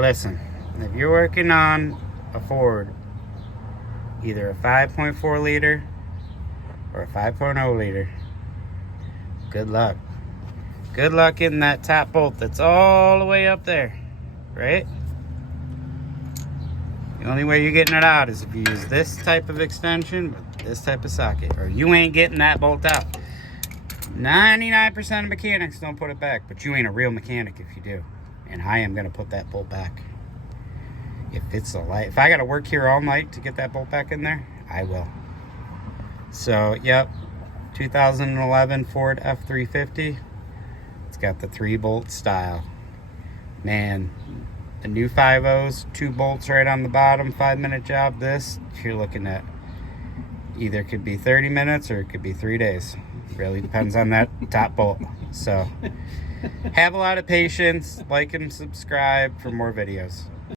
Listen, if you're working on a Ford, either a 5.4 liter or a 5.0 liter, good luck. Good luck getting that top bolt that's all the way up there, right? The only way you're getting it out is if you use this type of extension with this type of socket, or you ain't getting that bolt out. 99% of mechanics don't put it back, but you ain't a real mechanic if you do. And I am gonna put that bolt back. If it's a light, if I gotta work here all night to get that bolt back in there, I will. So, yep, 2011 Ford F-350. It's got the 3-bolt style. Man, the new 5.0s, 2 bolts right on the bottom, 5-minute job. This, you're looking at either could be 30 minutes or it could be 3 days. Really depends on that top bolt. So, have a lot of patience. Like and subscribe for more videos.